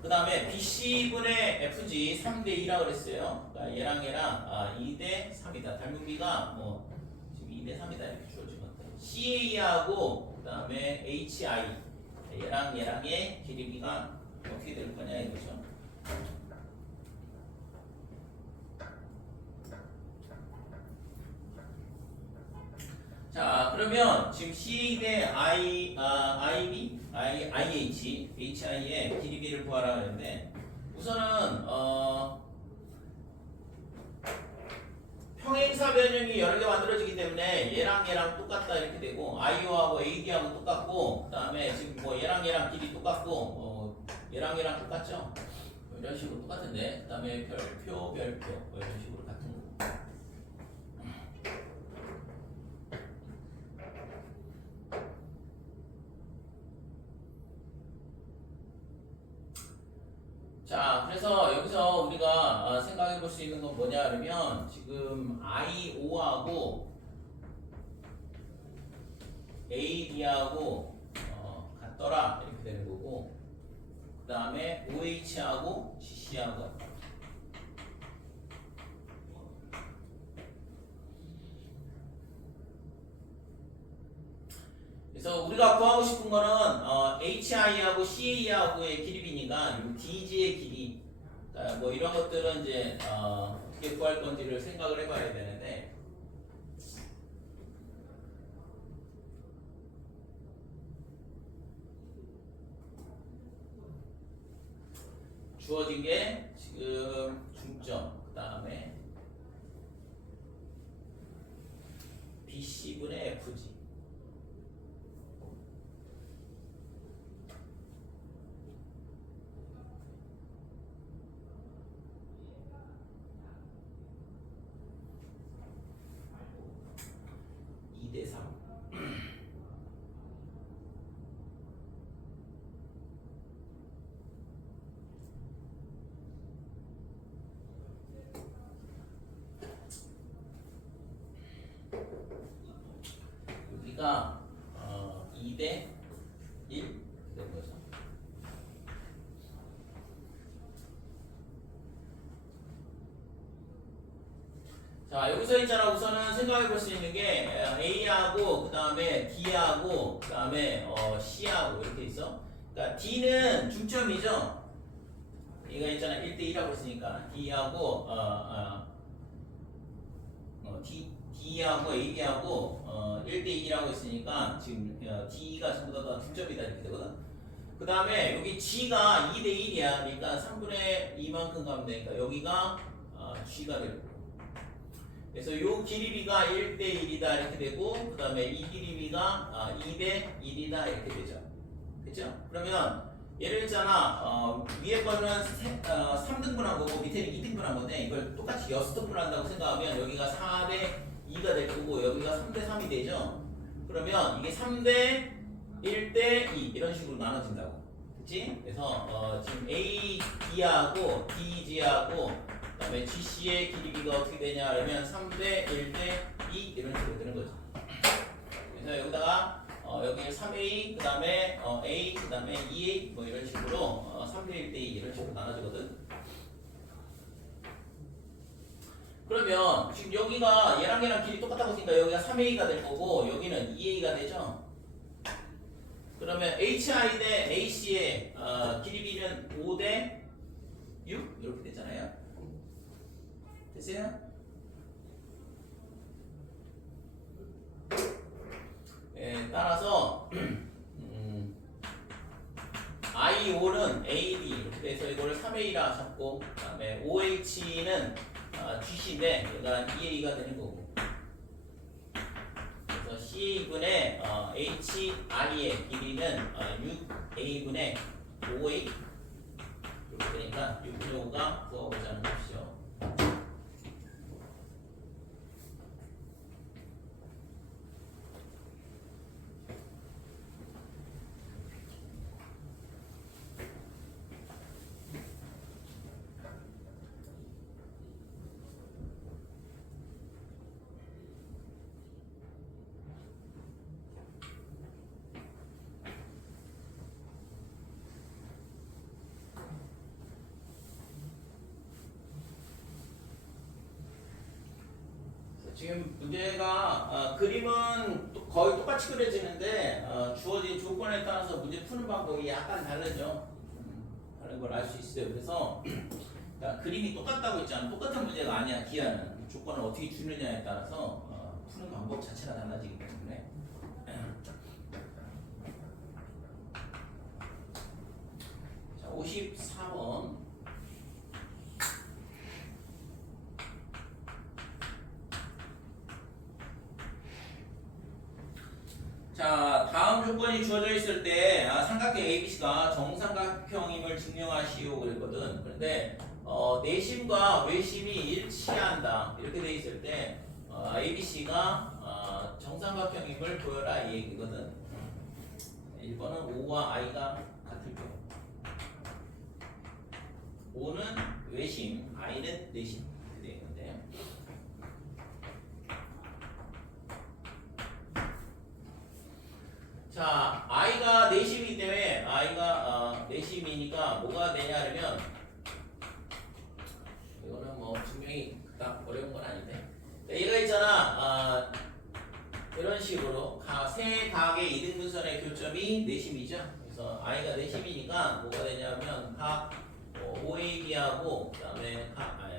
그 다음에 BC분의 FG 3대2라고 그랬어요. 그러니까 얘랑 2대 3이다. 닮은 비가 뭐 지금 2대 3이다 이렇게 주어진 것 같아요. CA하고 그 다음에 HI 얘랑의 길이비가 어떻게 될 거냐 이거죠. 자, 그러면 지금 CA 대 IB, IH, HI의 길이비를 구하라 하는데 우선은 평행사 변형이 여러 개 만들어지기 때문에 얘랑 똑같다 이렇게 되고 IO하고 AD하고 똑같고, 그 다음에 지금 뭐 얘랑 길이 똑같고 얘랑 똑같죠? 뭐 이런 식으로 똑같은데, 그 다음에 별표 뭐 이런 식으로 같은 거. 자, 그래서 여기서 우리가 생각해 볼 수 있는 건 뭐냐 그러면 지금 IO하고 AD하고 같더라 이렇게 되는 거고, 그 다음에 OH하고 CC하고 같다. 그래서 우리가 구하고 싶은 거는 HI하고 CA하고의 길이비니까 DG의 길이, 뭐 이런 것들은 이제 어떻게 구할 건지를 생각을 해봐야 되는데, 주어진 게 지금 중점, 그 다음에 BC분의 FG. 대 3. 여기가 2대 1 된 거죠. 자, 여기서 있잖아. 우선은 생각해 볼 수 있는 게 A하고 그 다음에 D하고 그 다음에 C하고 이렇게 있어. 그러니까 D는 중점이죠. 이거 있잖아 1대1하고 있으니까 D하고 D하고 AB하고 1대1하고 있으니까 지금 D가 전부 다 중점이다 이렇게 되거든. 그 다음에 여기 G가 2대1이야. 그러니까 3분의 2만큼 가면 되니까 여기가 G가 되고, 그래서 요 길이비가 1대1이다 이렇게 되고, 그 다음에 이 길이비가 2대1이다 이렇게 되죠. 그죠? 그러면 예를 들잖아 위에 거는 3등분한 거고 밑에는 2등분한 건데, 이걸 똑같이 6등분 한다고 생각하면 여기가 4대2가 될 거고 여기가 3대3이 되죠. 그러면 이게 3대 1대2 이런 식으로 나눠진다고. 그치? 그래서 지금 AD하고 DG하고 그다음에 GC의 길이비가 어떻게 되냐 그러면 3대 1대2 이런 식으로 되는 거죠. 그래서 여기다가 여기 3A 그다음에 A 그다음에 2A 뭐 이런 식으로 3대 1대2 이런 식으로 나눠지거든. 그러면 지금 여기가 얘랑 길이 똑같다고 했으니까 여기가 3A가 될 거고 여기는 2A가 되죠. 그러면 HI 대 AC의 길이비는 5대 6 이렇게 되잖아요. 됐어요? 네, 따라서 I5는 AD 이렇게 돼서 이거를 3A라 잡고, 그 다음에 OH는 GC인데 얘가 2A가 되는 거고, 그래서 CA분의 HR의 길이는 6A분의 5A 이렇게 되니까 6분의 5가 구하고자 하는 것이죠. 지금 문제가 그림은 거의 똑같이 그려지는데 주어진 조건에 따라서 문제 푸는 방법이 약간 다르죠. 다른 걸 알 수 있어요. 그래서 그림이 똑같다고 했잖아. 똑같은 문제가 아니야. 기하는 조건을 어떻게 주느냐에 따라서 푸는 방법 자체가 달라지기 때문에. 자, 54번. 자, 다음 조건이 주어져 있을 때 삼각형 ABC가 정삼각형임을 증명하시오 그랬거든. 그런데 내심과 외심이 일치한다 이렇게 돼 있을 때 ABC가 정삼각형임을 보여라 이 얘기거든. 1번은 O와 I가 같을 경우, O는 외심, I는 내심 이렇게 돼 있는데, 자, I가 내심이기 때문에 I가 내심이니까 뭐가 되냐 그러면, 이거는 뭐 분명히 딱 어려운 건 아닌데, 얘가 있잖아 이런 식으로 세 각의 이등분선의 교점이 내심이죠. 그래서 I가 내심이니까 뭐가 되냐면 각 OAB하고 그 다음에 각 I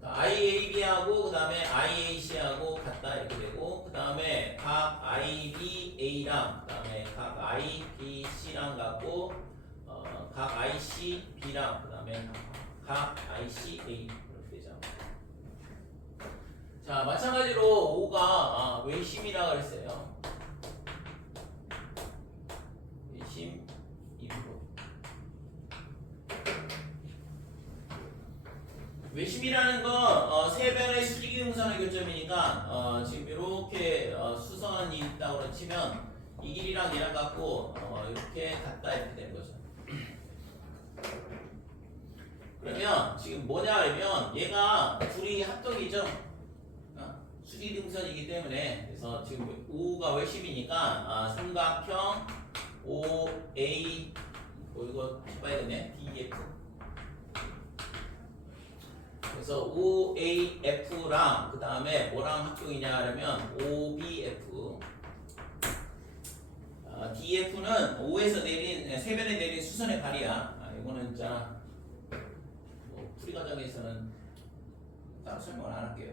IAB하고 그 다음에 IAC하고 같다 이렇게 되고, 그 다음에 각 IBA랑 그 다음에 각 IBC랑 같고 각 ICB랑 그 다음에 각 ICA 이렇게 되죠. 자, 마찬가지로 O가 외심이라고 그랬어요. 외심 2부로. 외심이라는 건 세 변의 수직이등분선의 교점이니까 지금 이렇게 수선이 있다고 치면 이 길이랑 얘랑 같고 이렇게 같다 이렇게 되는 거죠. 그러면 지금 뭐냐 그러면 얘가 둘이 합동이죠. 수직이등분선이기 때문에, 그래서 지금 O가 외심이니까 삼각형 OA 이거 해봐야겠네. DF 그래서 OAF랑 그 다음에 뭐랑 합동이냐 하면 OBF. DF는 5에서 내린 세변에 내린 수선의 발이야. 이거는 자 뭐 풀이 과정에서는 따로 설명을 안 할게요.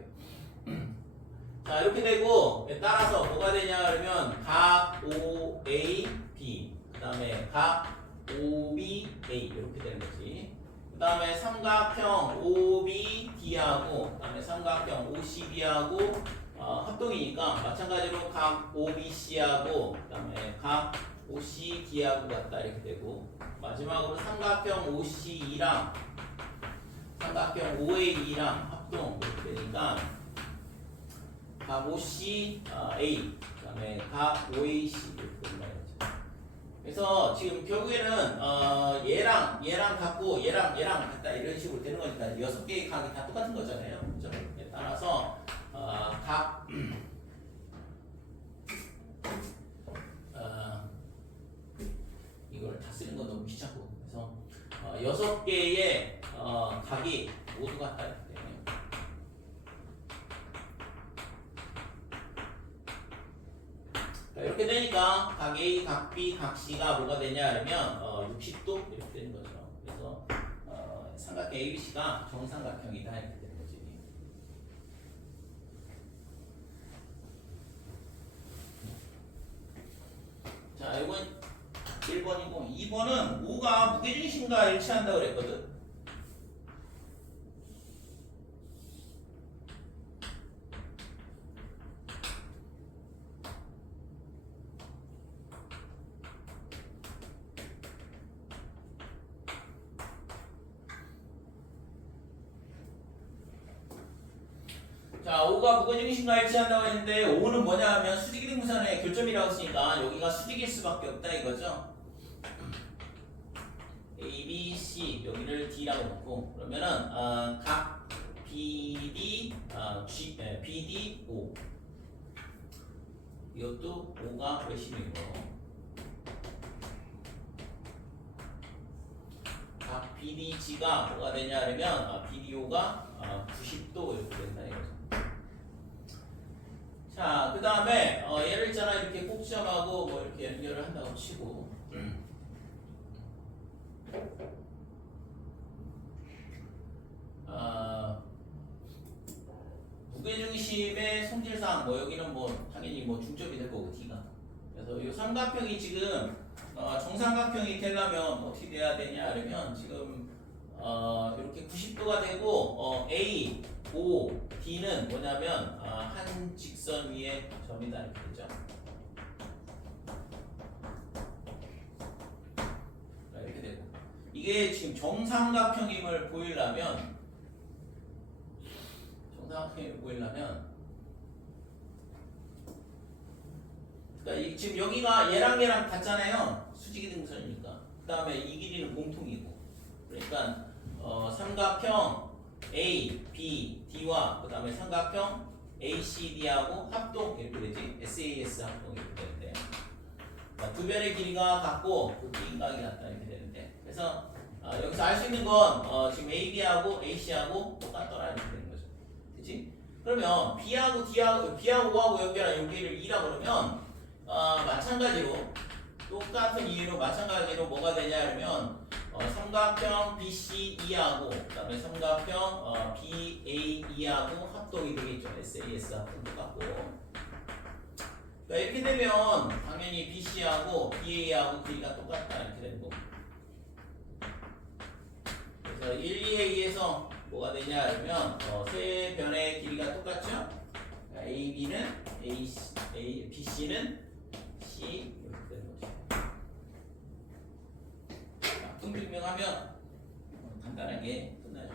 자 이렇게 되고 따라서 뭐가 되냐 그러면 각 OAB 그 다음에 각 OBA 이렇게 되는 거지. 그 다음에 삼각형 OBD하고 그 다음에 삼각형 OCB하고 합동이니까 마찬가지로 각 OBC하고 그 다음에 각 OCD하고 같다 이렇게 되고 마지막으로 삼각형 OCE랑 삼각형 OAE랑 합동 이렇게 되니까 각 OCA 그 다음에 각 OAC 이렇게 된다 이거죠. 그래서 지금 결국에는 얘랑 같고 얘랑 같다 이런 식으로 되는 거니까 6개의 각이 다 똑같은 거잖아요. 그죠? 따라서 각 이걸 다 쓰는 건 너무 귀찮고 그래서 6개의 각이 모두 같다 이렇게 되네요. 자, 이렇게 되니까 각 A, 각 B, 각 C가 뭐가 되냐 하면 60도 이렇게 되는 거죠. 그래서 삼각형 ABC가 정삼각형이다 이렇게 되는 거지. 자, 이건 1번이고 2번은 5가 무게중심과 일치한다고 그랬거든. 자, 5가 무게중심과 일치한다고 했는데 5는 뭐냐 하면 수직이등분선의 교점이라고 했으니까 여기가 수직일 수밖에 없다 이거죠. A, B, C 여기를 D라고 놓고 그러면은 각 BD, BD, O 이것도 5가 외심이고 각 BDG가 뭐가 되냐 하면 BDO가 90도 이렇게 된다 이거죠. 자, 그 다음에 얘를 있잖아 이렇게 꼭지점하고 뭐 이렇게 연결을 한다고 치고 무게중심의 성질상 뭐 여기는 뭐 당연히 뭐 중점이 될 거고 D가 그래서 이 삼각형이 지금 정삼각형이 되려면 어떻게 돼야 되냐 하면 지금 이렇게 90도가 되고 A, O, D는 뭐냐면 한 직선 위에 점이다 이렇게 되죠. 이렇게 되고 이게 지금 정삼각형임을 보이려면 그러니까 지금 여기가 얘랑 같잖아요. 수직이등분선이니까. 그 다음에 이 길이는 공통이고 그러니까 삼각형 A, B, D와 그 다음에 삼각형 A, C, D하고 합동 이렇게 되지. SAS 합동 이렇게 되는데 두 변의 길이가 같고 그 비인각이 같다 이렇게 되는데 그래서 여기서 알 수 있는 건 지금 AB하고 AC하고 똑같더라 이렇게 되는 거죠. 그치? 그러면 B하고 D하고 B하고 O하고 연결한 여기를 2라고 그러면 마찬가지로 똑같은 이유로 마찬가지로 뭐가 되냐 하면 삼각형 BCE하고 그 다음에 삼각형 BAE하고 합동이 되겠죠. SAS 합동 똑같고 그러니까 이렇게 되면 당연히 BC하고 BA하고 길이가 똑같다 이렇게 되는 거고 그래서 1, 2에 의해서 뭐가 되냐 하면 세 변의 길이가 똑같죠. AB는 BC는 C 이렇게 되는 거죠. 증명하면 간단하게 끝나죠.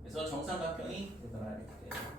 그래서 정삼각형이 되더라 이렇게 돼요.